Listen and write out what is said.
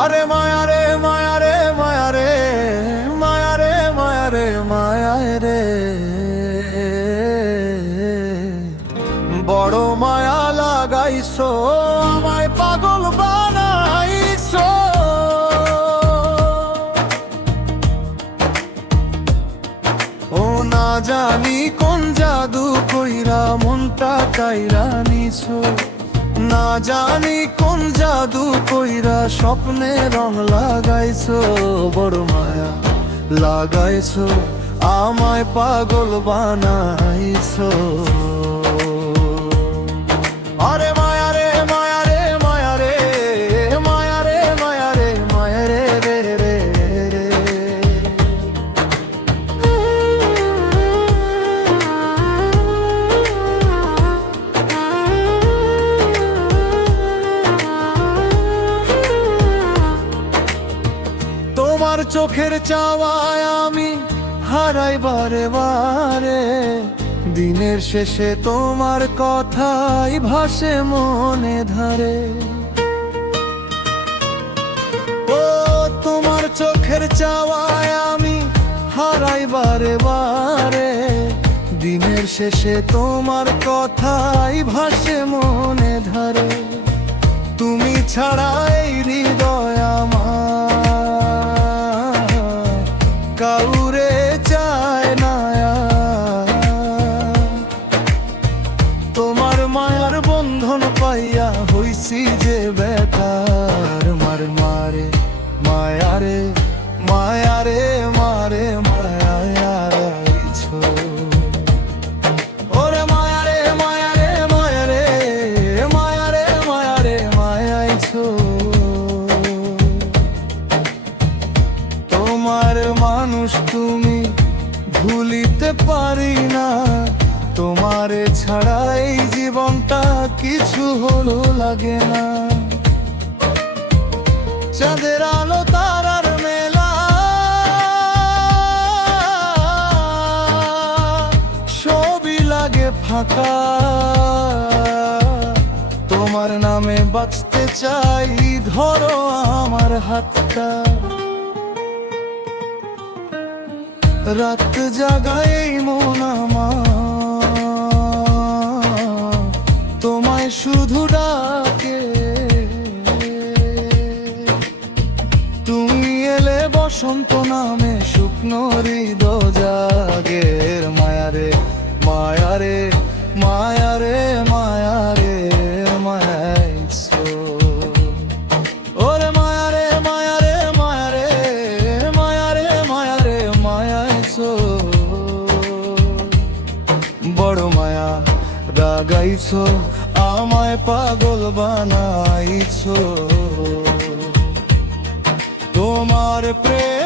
আরে মায়া রে মায়া রে মায়া রে মায়া রে মায়া রে মায়া রে, বড় মায়া লাগাইছো আমায় পাগল বানাইছো। ও না জানি কোন জাদু কইরা মনটা কাইরা নিছো, না জানি কোন জাদু কইরা স্বপ্নে রং লাগাইছো। বড় মায়া লাগাইছো আমায় পাগল বানাইছো। আরে মায়া রে মায়া রে মায়া রে মায়া রে মায়া রে মায়া রে রে রে রে। তোমার চোখের চাওয়ায় আমি হারাই বারে বারে, দিনের শেষে তোমার কথাই ভাসে মনে ধারে। ও তোমার চোখের চাওয়ায় আমি হারাই বারে বারে, দিনের শেষে তোমার কথাই ভাসে মনে ধারে। তুমি ছাড়া এই হৃদয় আমার কাউরে চায় না। তোমার মায়ার বন্ধন পাইয়া হইছি যে বেকার। মারে মারে মায়া রে মায়া রে মারে মায়া রাইছো। ওরে মায়া রে মায়া রে মায়া রে মায়া রে মায়া রে মায়াইছো। তোমার মানুষ তুমি ভুলিতে পারি না, তোমারে ছাড়া এই জীবনটা কিছু হলো লাগে না। চাঁদের আলো তারার মেলা সবই লাগে ফাঁকা, তোমার নামে বাঁচতে চাই ধরো আমার হাতটা। রাত জাগায় মন আমার তোমায় শুধু ডাকে, তুমি এলে বসন্ত নামে শুকনো হৃদয় জাগে। মায়া রে মায়া রে মায়া রে মায়া রে মায়াইছো। ওরে মায়া রে মায়া রে মায়া রে মায়া রে মায়া রে মায়াইছো। বড় মায়া লাগাইছো আমায় পাগল বানাইছো। তোমার প্রেম